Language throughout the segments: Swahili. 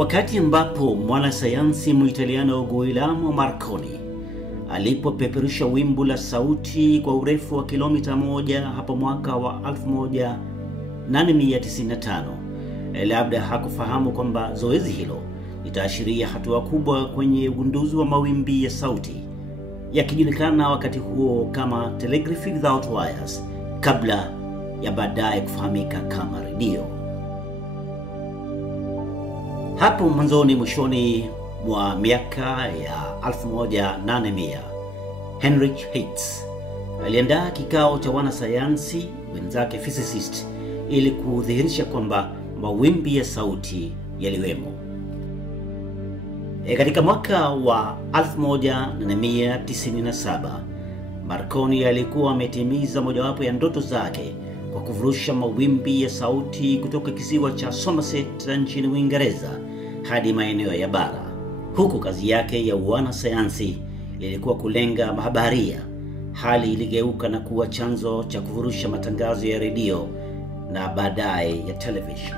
Wakati ambapo mwanasayansi Muitaliano Guglielmo Marconi alipopeperusha wimbi la sauti kwa urefu wa kilomita 1 hapo mwaka wa 1895, labda hakufahamu kwamba zoezi hilo litaashiria hatua kubwa kwenye ugunduzi wa mawimbi ya sauti, yakijulikana wakati huo kama telegraphy without wires, kabla ya baadaye kufahamika kama redio. Hapo mwishoni mwa miaka ya 1800, Heinrich Hertz aliandaa kikao cha wanasayansi wenzake physicist ili kudhihirisha kwamba mawimbi ya sauti yaliwemo. Katika mwaka wa 1897, Marconi alikuwa ametimiza mojawapo ya ndoto zake kwa kuvurusha mawimbi ya sauti kutoka kisiwa cha Somerset nchini Uingereza hadi maeneo ya bara. Huku kazi yake ya wanasayansi ilikuwa kulenga mahabaria, hali iligeuka na kuwa chanzo cha kuvurusha matangazo ya na baadaye ya television.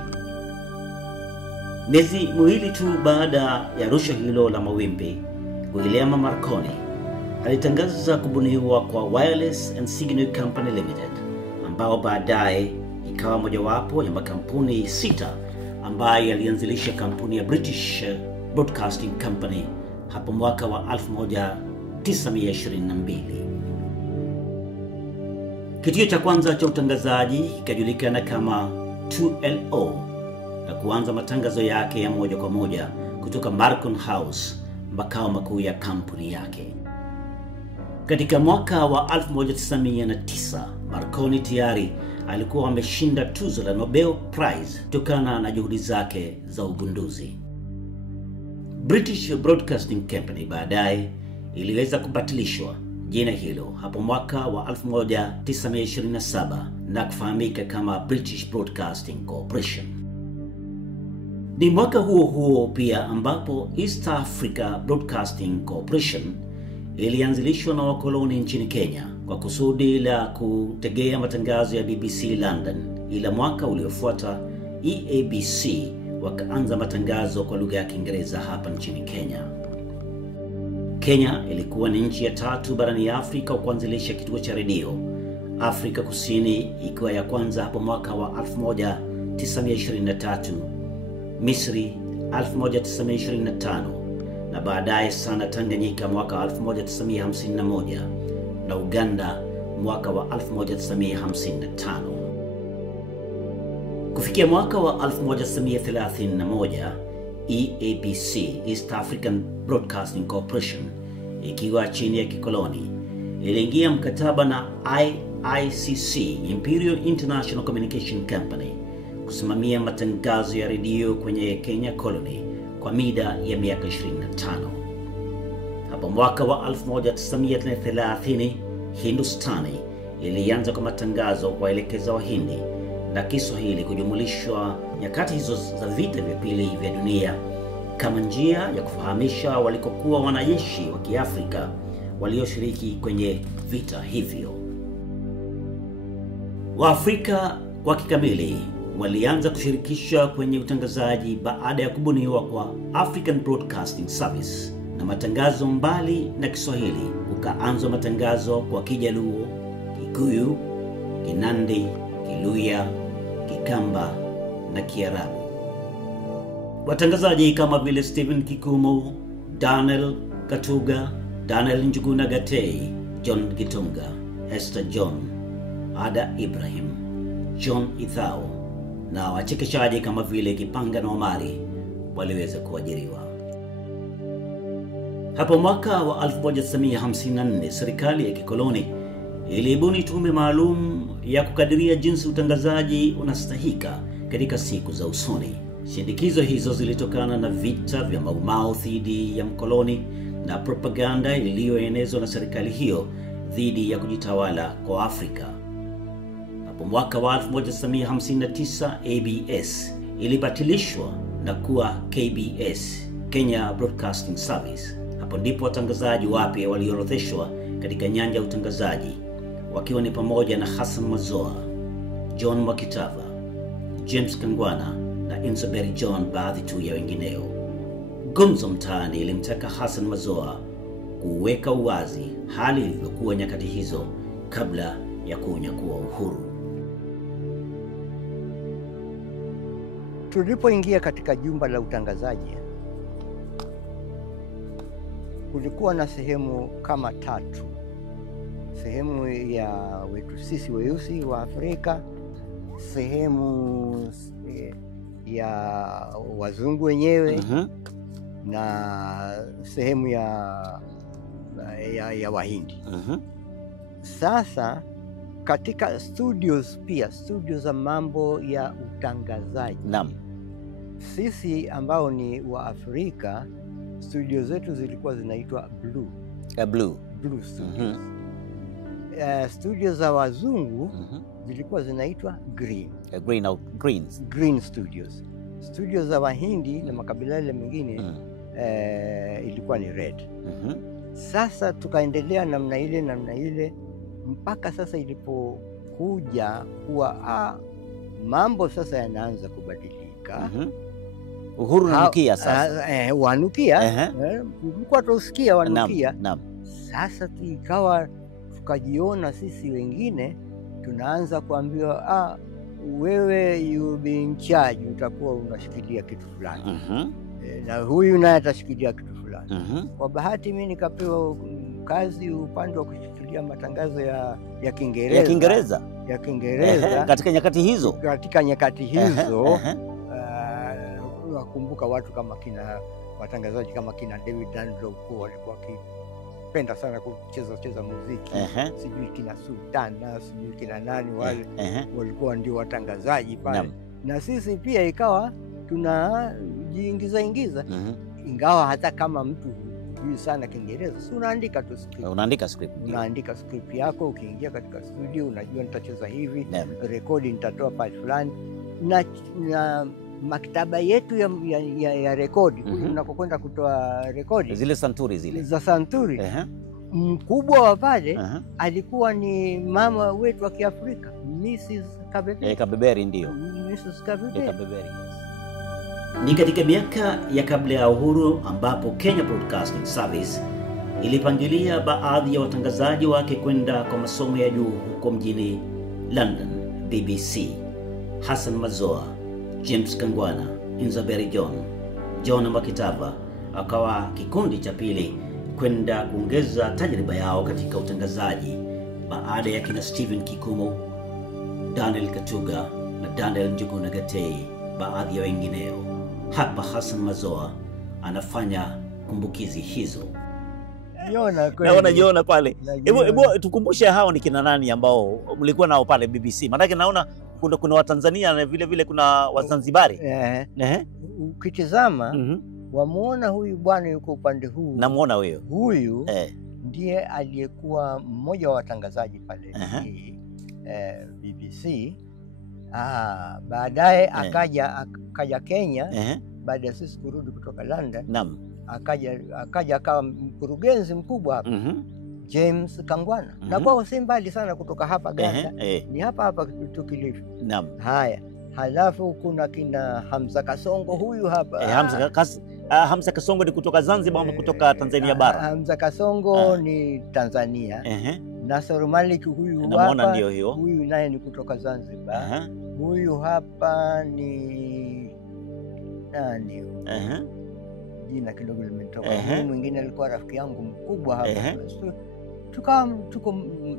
Miezi miwili tu baada ya rusho hilo la mawimbi, Guglielmo Marconi alitangaza kubuniwa kwa Wireless and Signal Company Limited, ambao baadaye ikawa mojawapo ya makampuni 6 ambayo yalianzilisha kampuni ya British Broadcasting Company hapo mwaka wa 1922. Kituo cha kwanza cha utangazaji kikajulikana kama 2LO na kuanza matangazo yake ya moja kwa moja kutoka Marconi House, makao makuu ya kampuni yake. Katika mwaka wa 1909, Marconi tayari alikuwa ameshinda tuzo la Nobel Prize kutokana na juhudi zake za ugunduzi. British Broadcasting Company baadaye iliweza kubatilishwa jina hilo hapo mwaka wa 1927 na kufahamika kama British Broadcasting Corporation. Ni mwaka huo huo pia ambapo East Africa Broadcasting Corporation ilianzilishwa na wakoloni nchini Kenya kwa kusudi la kutegea matangazo ya BBC London, ila mwaka uliofuata EABC wakaanza matangazo kwa lugha ya Kiingereza hapa nchini Kenya. Kenya ilikuwa ni nchi ya 3 barani Afrika kuanzilisha kituo cha redio, Afrika Kusini ikiwa ya kwanza hapo mwaka wa 1923, Misri 1925 na baadaye sana Tanganyika mwaka 1951 na Uganda mwaka wa 1955. Kufikia mwaka wa 1931, EABC, East African Broadcasting Corporation, ikiwa chini ya kikoloni, iliingia mkataba na IICC, Imperial International Communication Company, kusimamia matangazo ya redio kwenye Kenya Colony kwa mida ya miaka 25. Hapo mwaka wa 1930, Hindustani ilianza kwa matangazo kwa elekeza wa Hindi na Kiswahili kujumulishwa nyakati hizo za vita vya pili vya dunia kama njia ya kufahamisha walikokuwa wanajeshi wa Kiafrika walioshiriki kwenye vita hivyo. Waafrika kwa kikamili walianza kushirikishwa kwenye utangazaji baada ya kubuniwa kwa African Broadcasting Service, na matangazo mbali na Kiswahili ukaanzwa matangazo kwa Kijaluo, Kikuyu, Kinandi, Kiluya, Kikamba na Kiarabu. Watangazaji kama vile Stephen Kikumu, Daniel Katuga, Daniel Njuguna Gatei, John Gitunga, Esther John, Ada Ibrahim, John Ithao na wachekeshaji kama vile Kipanga na Omari waliweza kuajiriwa. Hapo mwaka wa 1954, serikali ya kikoloni ilibuni tume maalum ya kukadiria jinsi utangazaji unastahika katika siku za usoni. Shindikizo hizo zilitokana na vita vya Mau Mau dhidi ya mkoloni na propaganda iliyoenezwa na serikali hiyo dhidi ya kujitawala kwa Afrika. Hapo mwaka wa 1959, ABS ilibatilishwa na kuwa KBS, Kenya Broadcasting Service. Hapo ndipo watangazaji wapya waliorodheshwa katika nyanja ya utangazaji, wakiwa ni pamoja na Hassan Mazoa, John Mwakitava, James Kangwana na Inzoberi John baadhi tu ya wengineo. Gumzo Mtaani ilimtaka Hassan Mazoa kuweka uwazi hali ilivyokuwa nyakati hizo kabla ya kunyakua uhuru. Tulipoingia katika jumba la utangazaji, kulikuwa na sehemu kama 3. Sehemu ya wetu sisi weusi wa Afrika, sehemu ya wazungu wenyewe, na sehemu ya Wahindi. Sasa katika studios pia, studios za mambo ya utangazaji. Naam. Sisi ambao ni wa Afrika, studio zetu zilikuwa zinaitwa Blue. Blue Studios. Studio za wazungu zilikuwa zinaitwa Green. Green Studios. Studio za Wahindi na makabila yale mengine ilikuwa ni Red. Sasa tukaendelea namna ile mpaka sasa ilipokuja kuwa mambo sasa yanaanza kubadilika. Uhuru unanukia sasa. Wanukia. Tulikuwa tusikia wanukia. Sasa ikawa tukajiona sisi wengine tunaanza kuambiwa wewe you be in charge, utakuwa unashikilia kitu fulani. Na huyu naye atashikilia kitu fulani. Kwa bahati mimi nikapewa kazi upande wa kushikilia matangazo ya Kiingereza. Katika nyakati hizo. Nakumbuka watu kama watangazaji kama kina David Dunlop walikuwa wakipenda sana kucheza muziki. Sijui kina Sultana, sijui kina nani wale walikuwa ndio watangazaji pale. Na sisi pia ikawa tunajiingiza ingawa hata kama mtu hujui sana Kiingereza, si unaandika tu script. Unaandika script yako, ukiingia katika studio unajua nitacheza hivi, rekodi nitatoa pale fulani, na maktaba yetu ya rekodi unapokwenda kutoa rekodi zile santuri za santuri. Mkubwa wa pale alikuwa ni mama wetu wa Kiafrika, Mrs. Kabeberi. Ndio Mrs. Kabeberi. Ni katika miaka ya kabla ya uhuru ambapo Kenya Broadcasting Service ilipangilia baadhi ya watangazaji wake kwenda kwa masomo ya juu huko mjini London, BBC. Hassan Mazoa, James Kangwana, Inzoberi John Mwakitava akawa kikundi cha pili kwenda kuongeza tajriba yao katika utangazaji baada ya kina Stephen Kikumo, Daniel Katuga na Daniel Njuguna Gatei baadhi ya wengineo. Hapa Hassan Mazoa anafanya kumbukizi hizo. Naona pale. Hebu tukumbushe hao ni kina nani ambao mlikuwa nao pale BBC? Maana naona kuna Watanzania na vile vile kuna Wazanzibari. Ukitazama wamuona huyu bwana yuko upande huu. Namuona wewe. Huyu ndiye aliyekuwa mmoja wa watangazaji pale BBC. Baadaye akaja Kenya baada ya sisi kurudi kutoka London. Naam. Akaja akawa mkurugenzi mkubwa hapa. James Kangwana. Na kwao si mbali sana kutoka hapa Ganda. Ni hapa tukilifu. Naam. Haya. Halafu kuna kina Hamza Kasongo huyu hapa. Hamza Kasongo ni kutoka Zanzibar ama kutoka Tanzania bara? Hamza Kasongo ni Tanzania. Nasoro Malik huyu hapa. Ndio hiyo. Huyu naye ni kutoka Zanzibar. Huyu hapa ni nani? Jina kidogo limetoka. Huyu mwingine alikuwa rafiki yangu mkubwa hapa. Tuko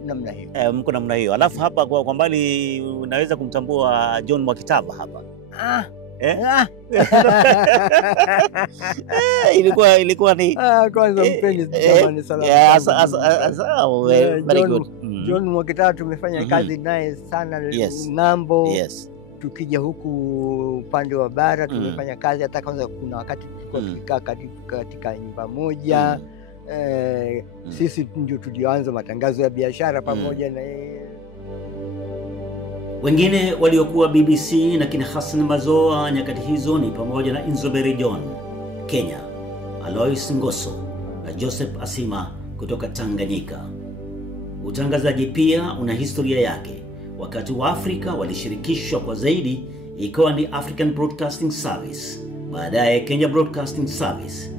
namna hiyo. Mko namna hiyo. Alafu hapa kwa mbali unaweza kumtambua John Mwakitava hapa. Ilikuwa ni kwanza mpeni salamu. Very good. John Mwakitava tumefanya kazi naye sana ng'ambo. Tukija huku upande wa bara tumefanya kazi hata kwanza kuna wakati tulikuwa tukikaa katika nyumba moja. Sisi ndio tulioanza matangazo ya biashara pamoja na wengine waliokuwa BBC na kina Hassan Mazoa nyakati hizo ni pamoja na Inzoberi John Kenya, Alois Ngoso na Joseph Asima kutoka Tanganyika. Utangazaji pia una historia yake. Wakati wa Afrika walishirikishwa kwa zaidi ikiwa ni African Broadcasting Service, baadaye Kenya Broadcasting Service,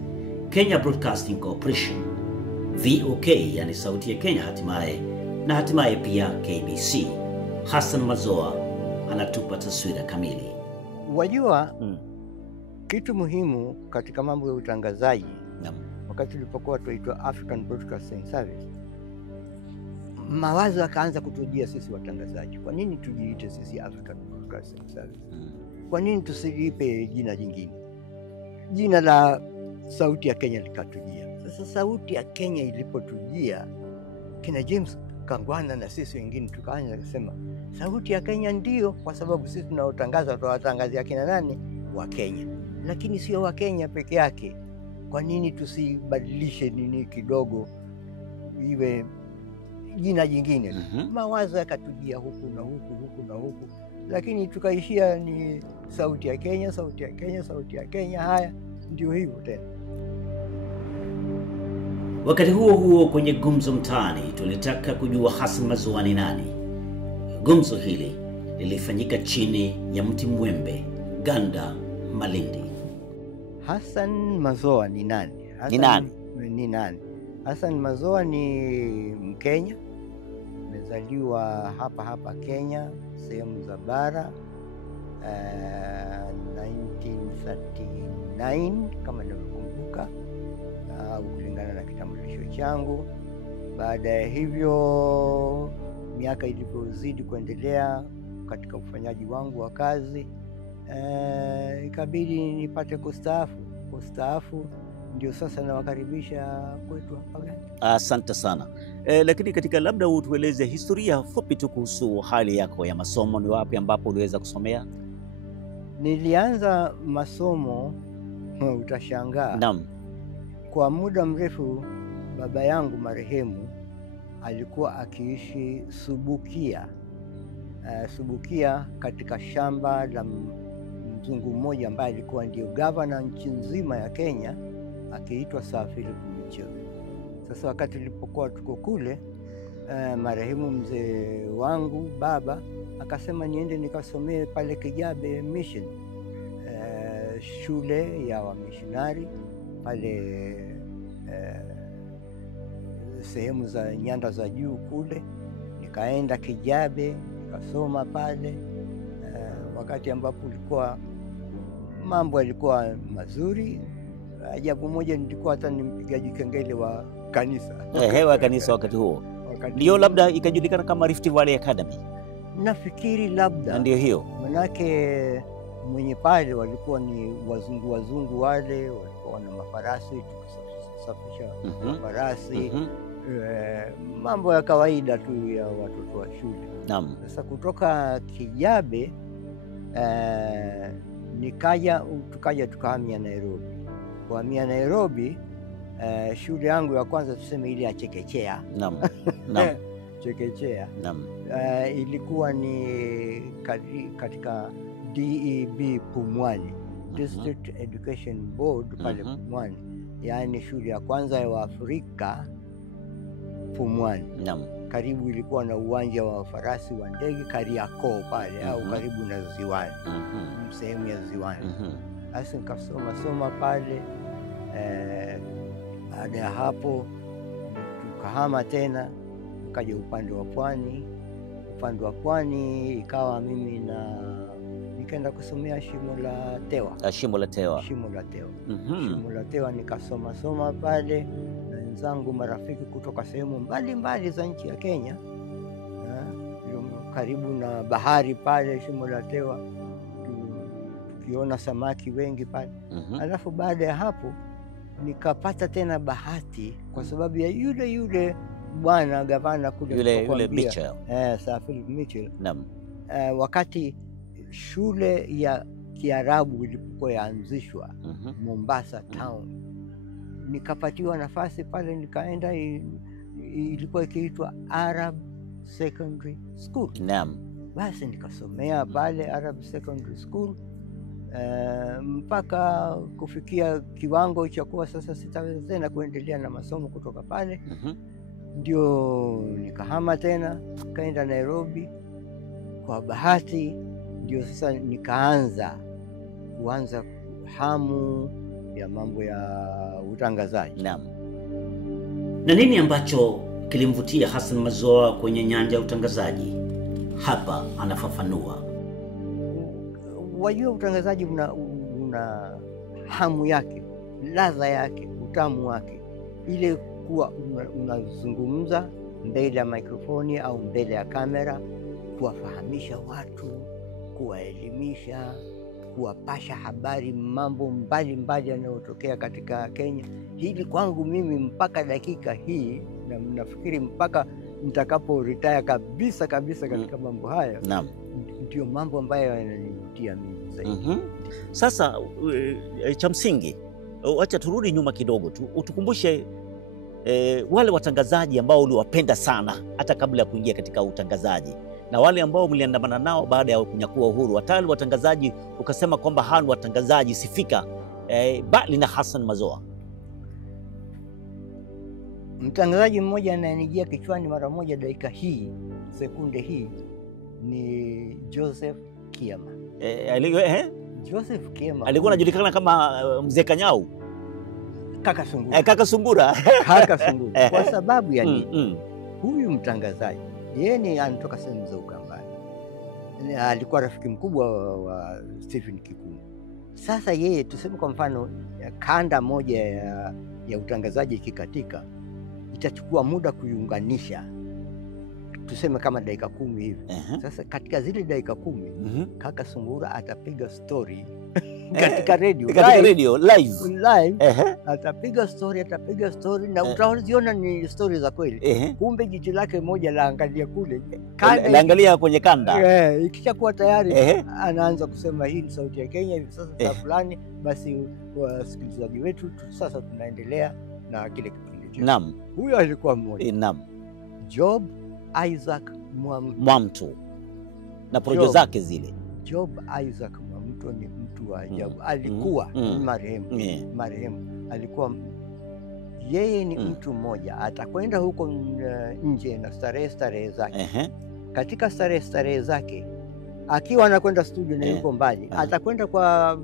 Kenya Broadcasting Corporation, VOK yani sauti ya Kenya na hatimaye pia KBC. Hassan Mazoa anatupa taswira kamili. Wajua, kitu muhimu katika mambo ya utangazaji, wakati tulipokuwa tuitwa African Broadcasting Service, mawazo yakaanza kutujia sisi watangazaji. Kwa nini tujiite sisi African Broadcasting Service? Kwa nini tusijipe jina jingine? Jina la sauti ya Kenya likatujia. Sasa sauti ya Kenya ilipotujia, kina James Kangwana na sisi wengine tukaanza kusema sauti ya Kenya ndio, kwa sababu sisi tunaotangaza tunawatangazia kina nani? Wa Kenya. Lakini sio wa Kenya peke yake. Kwa nini tusibadilishe nini kidogo iwe jina jingine? Mawazo yakatujia huku na huku, lakini tukaishia ni sauti ya Kenya, sauti ya Kenya, sauti ya Kenya. Haya ndio hivyo tena. Wakati huo kwenye Gumzo Mtaani tulitaka kujua Hassan Mazoa ni nani. Gumzo hili lilifanyika chini ya mti mwembe, Ganda, Malindi. Hassan Mazoa ni nani? Ni nani? Hassan Mazoa ni Mkenya, amezaliwa hapa Kenya, sehemu za bara, 1939 kama ninavyokumbuka, kulingana na kitambulisho changu. Baada ya hivyo, miaka ilipozidi kuendelea katika ufanyaji wangu wa kazi, ikabidi nipate kustaafu. Ndio sasa nawakaribisha kwetu hapa Uganda. Asante sana. Lakini katika labda utueleze historia fupi tu kuhusu hali yako ya masomo. Ni wapi ambapo uliweza kusomea? Nilianza masomo, utashangaa. Naam. Kwa muda mrefu baba yangu marehemu alikuwa akiishi Subukia katika shamba la mzungu mmoja ambaye alikuwa ndio governor nchi nzima ya Kenya, akiitwa Sir Philip Mitchell. Sasa wakati nilipokuwa tuko kule, marehemu mzee wangu baba akasema niende nikasomee pale Kijabe Mission, shule ya wamishinari pale sehemu za nyanda za juu kule. Nikaenda Kijabe nikasoma pale, wakati ambapo ulikuwa mambo yalikuwa mazuri. Ajabu moja, nilikuwa hata ni mpigaji kengele wa kanisa. Wa kanisa wakati huo. Ndio labda ikajulikana kama Rift Valley Academy. Nafikiri labda. Ndio hiyo. Manake mwenye pale walikuwa ni wazungu wale, walikuwa na mafarasi, tukisafisha mafarasi. Mambo ya kawaida tu ya watoto wa shule. Naam. Sasa kutoka Kijabe tukahamia Nairobi. Kuhamia Nairobi, shule yangu ya kwanza tuseme ile ya chekechea. Naam. Chekechea. Naam. Ilikuwa ni katika DEB Pumwani, District Education Board pale Pumwani. Yaani shule ya kwanza ya Waafrika Pumwani. Naam. Karibu ilikuwa na uwanja wa farasi wa ndege Kariakoo pale, au karibu na Ziwani. Sehemu ya Ziwani. Basi nikasoma pale. Baada ya hapo tukahama tena, nikaja upande wa pwani. Upande wa pwani ikawa mimi nikaenda kusomea Shimo la Tewa. Shimo la Tewa. Shimo la Tewa nikasoma pale na wenzangu, marafiki kutoka sehemu mbalimbali za nchi ya Kenya. Karibu na bahari pale Shimo la Tewa, tukiona samaki wengi pale. Alafu baada ya hapo nikapata tena bahati kwa sababu ya yule bwana gavana kule yule Mitchell. Sir Philip Mitchell. Naam. Wakati shule ya Kiarabu ilipokuwa yaanzishwa Mombasa town, nikapatiwa nafasi pale, nikaenda. Ilikuwa ikiitwa Arab Secondary School. Naam. Basi nikasomea pale Arab Secondary School mpaka kufikia kiwango cha kuwa sasa sitaweza tena kuendelea na masomo kutoka pale. Ndio nikahama tena, kaenda Nairobi. Kwa bahati ndio sasa nikaanza hamu ya mambo ya utangazaji. Naam. Na nini ambacho kilimvutia Hassan Mazoa kwenye nyanja ya utangazaji? Hapa anafafanua. Wajua utangazaji una hamu yake, ladha yake, utamu wake, ile kuwa unazungumza mbele ya mikrofoni au mbele ya kamera, kuwafahamisha watu, kuwaelimisha, kuwapasha habari mambo mbalimbali yanayotokea katika Kenya. Hili kwangu mimi mpaka dakika hii, na nafikiri mpaka nitakapo retire kabisa katika mambo haya, naam, ndio mambo ambayo yananivutia mimi zaidi. Sasa cha msingi, acha turudi nyuma kidogo tu, utukumbushe wale watangazaji ambao uliwapenda sana hata kabla ya kuingia katika utangazaji, na wale ambao mliandamana nao baada ya kunyakua uhuru. Watali watangazaji ukasema kwamba hao watangazaji sifika bali na Hassan Mazoa. Mtangazaji mmoja ananijia kichwani mara moja dakika hii, sekunde hii, ni Joseph Kiema. Joseph Kiema alikuwa anajulikana kama Mzee Kanyau, Kaka Sungura. Kaka Sungura. Kaka Sungura. Kwa sababu ya nini? Huyu mtangazaji yeye anatoka sehemu za Ukambani. Alikuwa rafiki mkubwa wa Stephen Kikumu. Sasa yeye, tuseme kwa mfano kanda moja ya utangazaji ikikatika, itachukua muda kuiunganisha, tuseme kama dakika 10 hivi. Sasa katika zile dakika 10 Kaka Sungura atapiga story katika radio live. Atapiga story na utaziona ni story za kweli. Kumbe jicho lake moja laangalia kule, laangalia kwenye kanda. Ikishakuwa tayari anaanza kusema hii ni sauti ya Kenya hivi sasa, saa fulani, basi wasikilizaji wetu sasa tunaendelea na kile kipindi. Naam. Huyo alikuwa mmoja. Naam. Job Isaac Mwamtu na projo zake zile. Job Isaac Mwamtu ni mtu wa ajabu. Alikuwa marehemu. Alikuwa yeye ni mtu mmoja, atakwenda huko nje na starehe zake. Katika starehe zake, akiwa anakwenda studio na yuko mbali, atakwenda kwa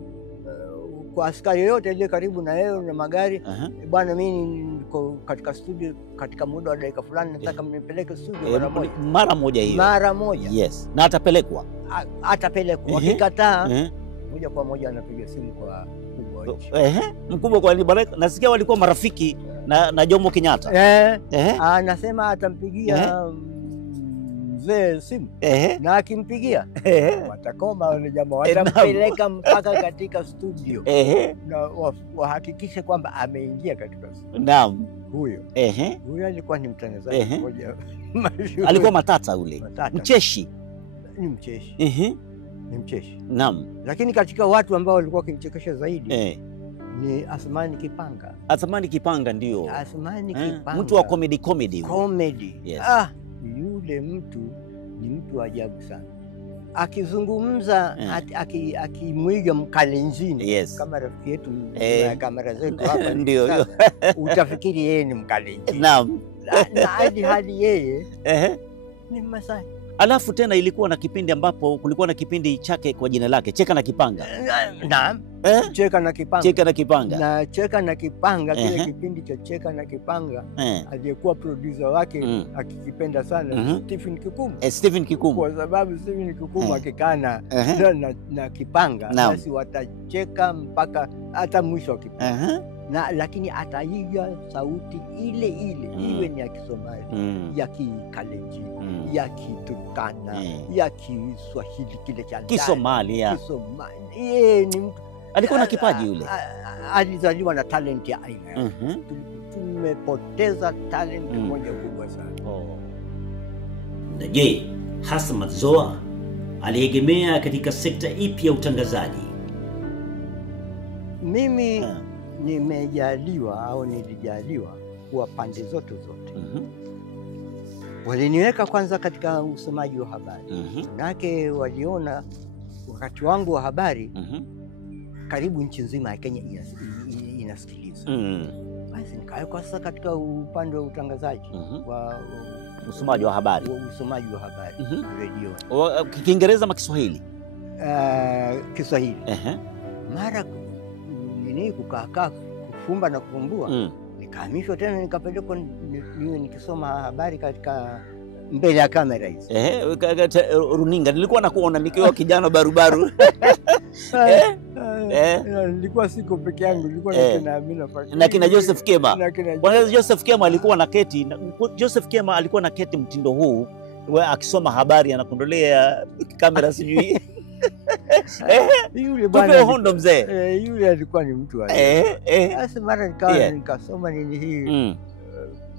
askari yoyote aliye karibu na yeye na magari. Bwana, mimi niko katika studio katika muda wa dakika fulani, nataka mnipeleke studio mara moja hiyo. Mara moja. Yes. Na atapelekwa. Akikataa, moja kwa moja anapiga simu kwa mkubwa kwa Libaraka. Nasikia walikuwa marafiki na Jomo Kenyatta. Anasema atampigia mzee simu, na akimpigia watakoma wale jamaa, watampeleka mpaka katika studio na wahakikishe kwamba ameingia katika studio. Naam. Huyo alikuwa ni mtangazaji mmoja mashuhuri. Alikuwa matata ule. Mcheshi. Ni mcheshi. Naam. Lakini katika watu ambao walikuwa wakimchekesha zaidi ni Athmani Kipanga. Athmani Kipanga ndio. Athmani Kipanga. Mtu wa comedy. Yes. Yule mtu ni mtu wa ajabu sana. Akizungumza akimwiga Mkalenjini, kama rafiki yetu kamera zetu hapa ndio. Utafikiri yeye ni Mkalenjini. Naam. Na hadi yeye ni Masai. Alafu tena ilikuwa na kipindi ambapo kulikuwa na kipindi chake kwa jina lake, Cheka na Kipanga. Naam. Cheka na Kipanga. Na Cheka na Kipanga, kile kipindi cha Cheka na Kipanga, aliyekuwa producer wake akikipenda sana Stephen Kikumu. Kwa sababu Stephen Kikumu akikaa na Kipanga, basi watacheka mpaka hata mwisho wa kipindi. Lakini ataiga sauti ile iwe ni ya Kisomali, ya Kikalenjin, ya Kiturkana, ya Kiswahili kile cha Kisomalia. Yeye ni mtu alikuwa na kipaji yule. Alizaliwa na talent ya aina. Tumepoteza talent moja kubwa sana. Na je, Hassan Mazoa aliegemea katika sekta ipi ya utangazaji? Mimi nilijaliwa kuwa pande zote. Waliniweka kwanza katika usomaji wa habari. Manake waliona wakati wangu wa habari karibu nchi nzima ya Kenya inasikiliza. Basi nikawekwa sasa katika upande wa utangazaji wa usomaji wa habari. Radio. Kiingereza ama Kiswahili? Kiswahili. Mara nini kukaa kufumba na kufumbua, nikahamishwa tena nikapelekwa niwe nikisoma habari katika mbele ya kamera hizi. Runinga. Nilikuwa nakuona nikiwa kijana barubaru. Nilikuwa siko peke yangu, nilikuwa na kina Amina Fakiri na kina Joseph Kema. Bwana Joseph Kema alikuwa na keti. Joseph Kema alikuwa na keti mtindo huu, akisoma habari anakondolea kamera sijui. Yule bwana hondo mzee. Yule alikuwa ni mtu wake. Sasa mara nikasoma nini hii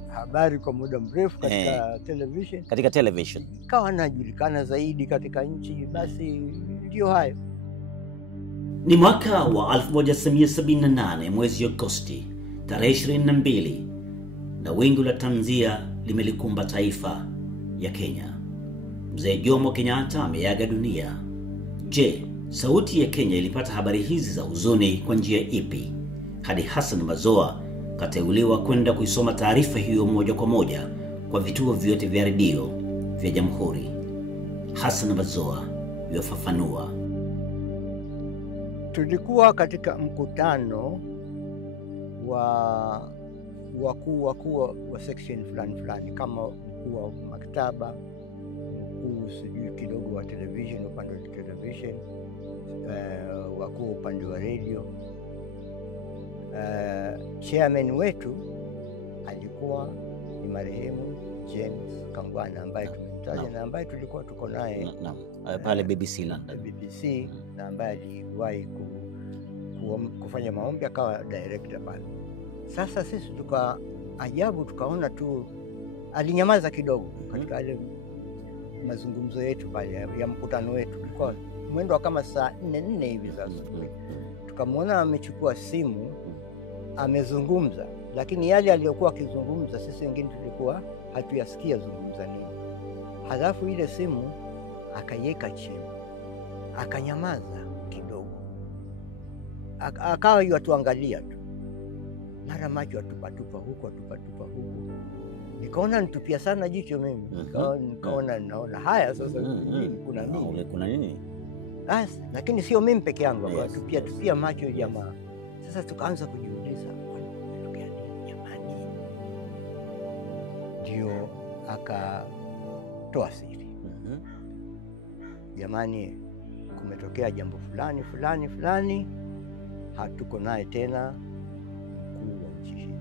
habari kwa muda mrefu katika television. Katika television. Kawa najulikana zaidi katika nchi, basi ndio hayo. Ni mwaka wa 1978 mwezi Agosti tarehe 22, na wingu la tanzia limelikumba taifa ya Kenya. Mzee Jomo Kenyatta ameaga dunia. Je, sauti ya Kenya ilipata habari hizi za huzuni kwa njia ipi hadi Hassan Mazoa kateuliwa kwenda kuisoma taarifa hiyo moja kwa moja kwa vituo vyote vya redio vya Jamhuri? Hassan Mazoa yafafanua. Tulikuwa katika mkutano wa wakuu wa section fulani kama mkuu wa maktaba, mkuu sijui kidogo wa television, upande wa television, wakuu upande wa radio. Chairman wetu alikuwa ni marehemu James Kangwana ambaye tumemtaja na ambaye tulikuwa tuko naye pale BBC London. BBC, na ambaye aliwahi kufanya maombi akawa director pale. Sasa sisi tukaona tu alinyamaza kidogo katika ile mazungumzo yetu pale ya mkutano wetu. Tulikuwa mwendo kama saa 4 hivi sasa. Tukamwona amechukua simu amezungumza, lakini yale aliyokuwa akizungumza sisi wengine tulikuwa hatuyasikia zungumza nini. Halafu ile simu akaiweka chini, akanyamaza kidogo, akawa yatuangalia tu, mara macho atupatupa huko. Nikaona nitupia sana jicho mimi. Nikaona naona haya sasa kuna nini? Lakini sio mimi peke yangu, tupia macho jamaa. Sasa tukaanza kujiuliza kumetokea nini jamani. Ndio akatoa siri. Jamani, kumetokea jambo fulani, hatuko naye tena mkuu wa nchi hii.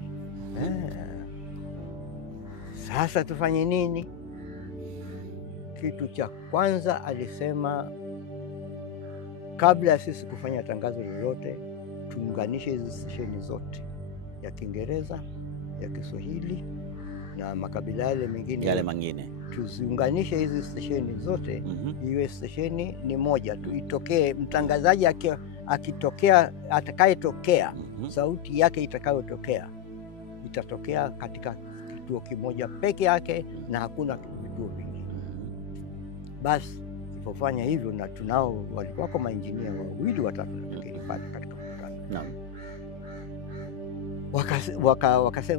Sasa tufanye nini? Kitu cha kwanza alisema, kabla ya sisi kufanya tangazo lolote, tuunganishe hizi stesheni zote ya Kiingereza, ya Kiswahili na makabila yale mengine. Tuziunganishe hizi stesheni zote, iwe stesheni ni moja tu, itokee mtangazaji akitokea, atakayetokea, sauti yake itakayotokea itatokea katika kituo kimoja peke yake na hakuna vituo vingine. Basi tulipofanya hivyo, na tunao walikuwa kama injinia 2 watatu nafikiri pale katika mkutano.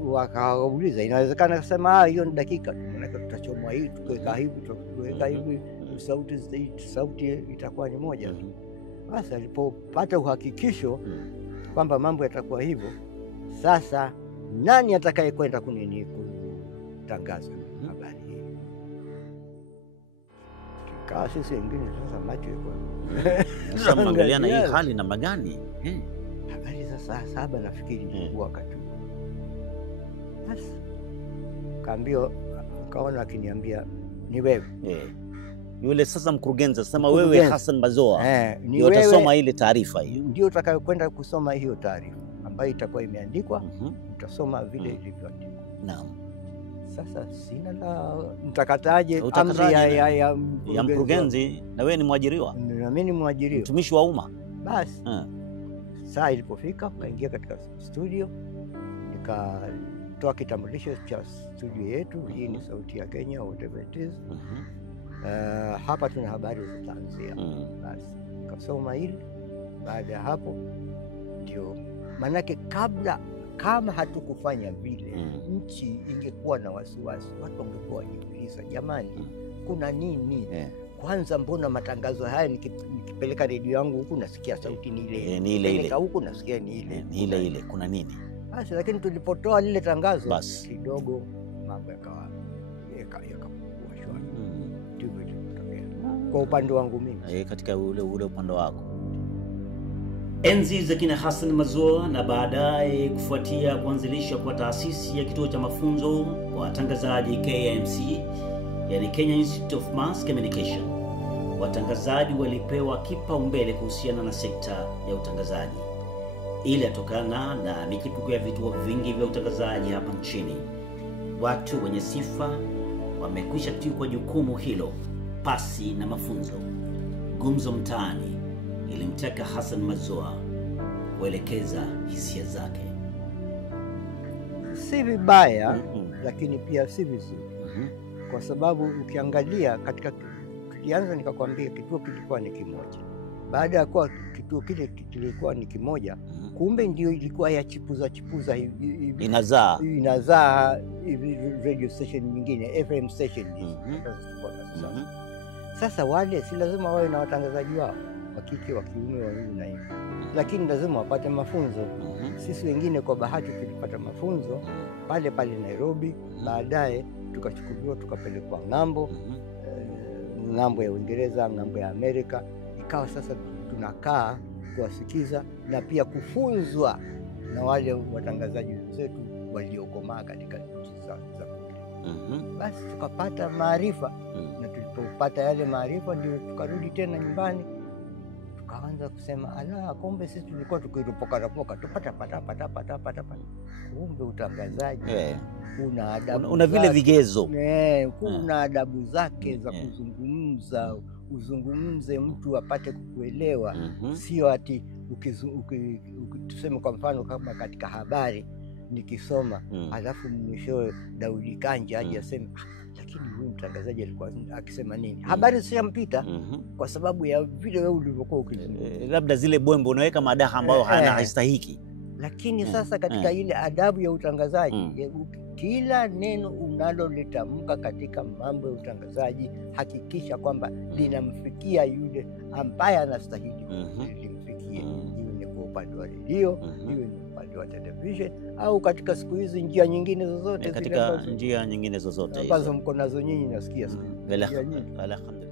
Wakauliza inawezekana kusema hiyo ni dakika tu, maana tutachomwa hii tukiweka hivi sauti itakuwa ni moja tu. Basi alipopata uhakikisho kwamba mambo yatakuwa hivyo, sasa nani atakaye kwenda kutangaza habari hii? Tukawa sisi wengine sasa macho yako sasa mangaliana hii hali namna gani? Habari za saa 7 nafikiri ilikuwa wakati. Basi kaambio, kaona akiniambia ni wewe. Yule sasa mkurugenzi sema wewe Hassan Mazoa ndio utasoma ile taarifa hiyo. Ndio utakayokwenda kusoma hiyo taarifa ambayo itakuwa imeandikwa, utasoma vile ilivyoandikwa. Naam. Sasa sina la mtakataje amri ya mkurugenzi, na wewe ni mwajiriwa. Na mimi ni mwajiriwa, mtumishi wa umma. Basi saa ilipofika kaingia katika studio, nikatoa kitambulisho cha studio yetu. Hii ni Sauti ya Kenya, whatever it is. Hapa tuna habari za tanzia. Basi kasoma hili. Baada ya hapo ndio, manake kama hatukufanya vile, nchi ingekuwa na wasiwasi. Watu wangekuwa wajiuliza, jamani, kuna nini? kwanza mbona matangazo haya nikipeleka redio yangu huku nasikia sauti ni ile. Ni ile ile. Huku nasikia ni ile. Ni ile ile. Kuna nini? Basi lakini tulipotoa lile tangazo Bas, kidogo mambo yakapungua shwari. Ndivyo ilitokea. Kwa upande wangu mimi. Katika ule upande wako. Enzi za kina Hassan Mazoa na baadaye kufuatia kuanzilishwa kwa taasisi ya kituo cha mafunzo kwa watangazaji KIMC, yani Kenya Institute of Mass Communication, watangazaji walipewa kipaumbele kuhusiana na sekta ya utangazaji. Ili atokana na michipuko ya vituo vingi vya utangazaji hapa nchini, watu wenye sifa wamekwisha kwa jukumu hilo pasi na mafunzo. Gumzo Mtaani ilimtaka Hassan Mazoa kuelekeza hisia zake. Si vibaya, lakini pia si vizuri. Kwa sababu ukiangalia katika tulianza nikakwambia kituo kilikuwa ni kimoja. Baada ya kuwa kituo kile kilikuwa ni kimoja, kumbe ndio ilikuwa ya chipuza inazaa radio station nyingine, FM station. Sasa wale si lazima wawe na watangazaji wao wa kike, wa kiume, wa hivi na hivi, lakini lazima wapate mafunzo. Sisi wengine kwa bahati tulipata mafunzo pale pale Nairobi. Baadaye tukachukuliwa tukapelekwa ng'ambo ya Uingereza, ng'ambo ya Amerika. Ikawa sasa tunakaa kuwasikiza na pia kufunzwa na wale watangazaji wetu waliokomaa katika nchi za basi tukapata maarifa. Na tulipopata yale maarifa ndio tukarudi tena nyumbani, tukaanza kusema ala, kumbe sisi tulikuwa tukirupoka tupata. Kumbe utangazaji una adabu, una vile vigezo. Kuna adabu zake za kuzungumza. Uzungumze mtu apate kukuelewa. Sio ati tuseme kwa mfano kama katika habari nikisoma alafu mwishowe Daudi Kanja aje aseme lakini huyu mtangazaji alikuwa akisema nini? Habari sishampita kwa sababu ya vile wewe ulivyokuwa ukizungumza. Labda zile bwembe unaweka madaha ambayo haistahiki. Lakini sasa katika ile adabu ya utangazaji, kila neno unalolitamka katika mambo ya utangazaji hakikisha kwamba linamfikia yule ambaye anastahili limfikie. Hiyo ni kwa upande wa redio, hiyo ni upande wa television, au katika siku hizi njia nyingine zozote, katika njia nyingine zozote ambazo mko nazo nyinyi. Nasikia alhamdulillah.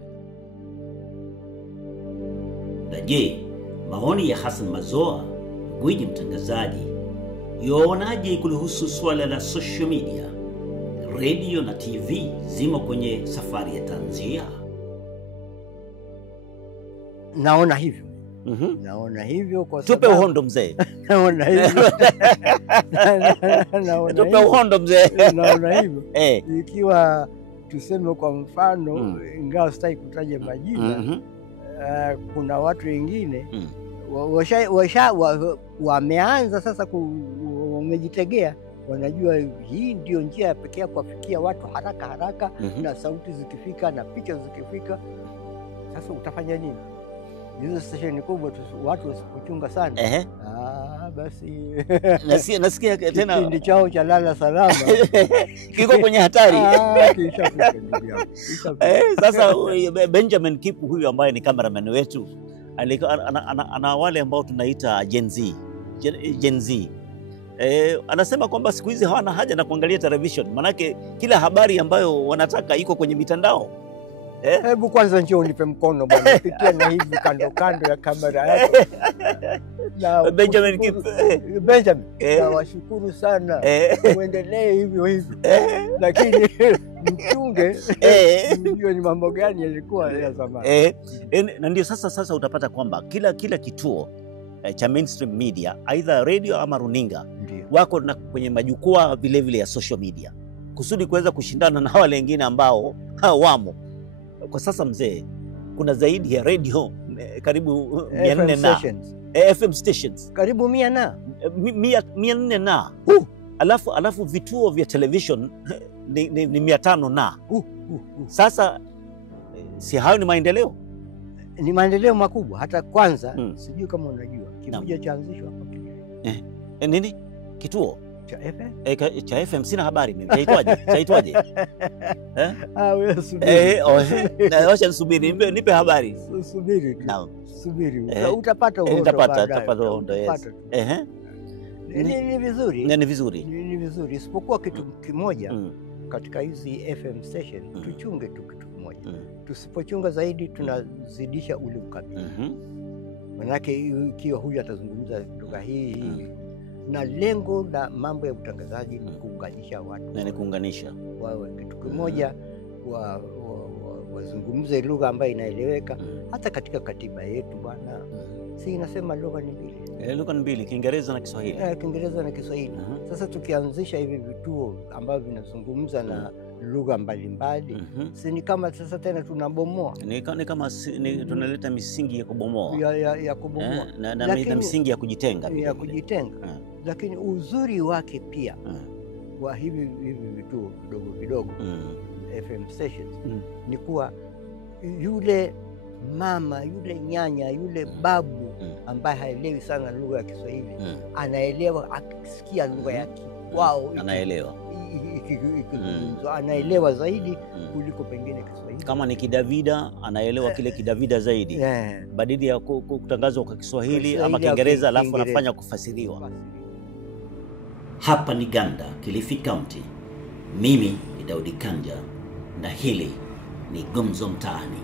Je, maoni ya Hassan Mazoa, gwiji mtangazaji, yaonaje kuhusu swala la social media? Radio na TV zimo kwenye safari ya tanzia. Naona hivyo. Naona hivyo kwa sababu tupe uhondo mzee. Naona hivyo. Tupe uhondo mzee. Naona hivyo. Ikiwa tuseme kwa mfano, ingawa sitaki kutaja majina, kuna watu wengine wameanza sasa wamejitegea, wanajua hii ndio njia ya pekee kuwafikia watu haraka na sauti zikifika na picha zikifika. Sasa utafanya nini? Hizo station kubwa watu wasipochunga sana. Basi nasikia tena kipindi chao cha lala salama kiko kwenye hatari. Sasa Benjamin Kipu huyu ambaye ni cameraman wetu ana wale ambao tunaita Gen Z. Anasema kwamba siku hizi hawana haja na kuangalia television, manake kila habari ambayo wanataka iko kwenye mitandao. Hebu kwanza njoo unipe mkono bwana, pitia na hivi kando ya kamera yako. Benjamin Kipu. Benjamin, nawashukuru sana. Muendelee hivyo. Lakini mchunge hiyo ni mambo gani yalikuwa ya zamani. Na ndio sasa utapata kwamba kila kituo cha mainstream media, either radio ama runinga, wako na kwenye majukwaa vile ya social media kusudi kuweza kushindana na wale wengine ambao wamo. Kwa sasa mzee, kuna zaidi ya radio karibu 400 na FM stations karibu 400 na alafu vituo vya television ni 500 na sasa si hayo ni maendeleo? Ni maendeleo makubwa. Hata kwanza sijui kama unajua Kivuja chaanzishwa hapa. Nini? Kituo Cha FM? Cha FM sina habari mimi. Chaitwaje? Wewe subiri. Wacha nisubiri, nipe habari. Subiri tu. Naam. Subiri. Utapata uhondo. Utapata uhondo, yes. Ni vizuri. Ni vizuri. Ni vizuri. Isipokuwa kitu kimoja katika hizi FM station, tuchunge tu kitu kimoja. Tusipochunga zaidi tunazidisha ule ukabila. Manake ikiwa huyu atazungumza lugha hii na lengo la mambo ya utangazaji ni kuunganisha watu. Na ni kuunganisha. Wawe kitu kimoja, wazungumze lugha ambayo inaeleweka. Hata katika katiba yetu bwana, si inasema lugha ni mbili. Lugha ni mbili, Kiingereza na Kiswahili. Kiingereza na Kiswahili. Sasa tukianzisha hivi vituo ambavyo vinazungumza na lugha mbalimbali, si ni kama sasa tena tunabomoa. Ni kama tunaleta misingi ya kubomoa. Ya kubomoa. Na misingi ya kujitenga. Ya kujitenga. Lakini uzuri wake pia wa hivi vituo vidogo FM stations ni kuwa yule mama, yule nyanya, yule babu ambaye haelewi sana lugha ya Kiswahili anaelewa, akisikia lugha yake wao anaelewa, anaelewa zaidi kuliko pengine Kiswahili. Kama ni Kidavida anaelewa kile Kidavida zaidi, badala ya kutangazwa kwa Kiswahili ama Kiingereza alafu anafanya kufasiriwa. Hapa ni Ganda, Kilifi County. Mimi ni Daudi Kanja na hili ni Gumzo Mtaani.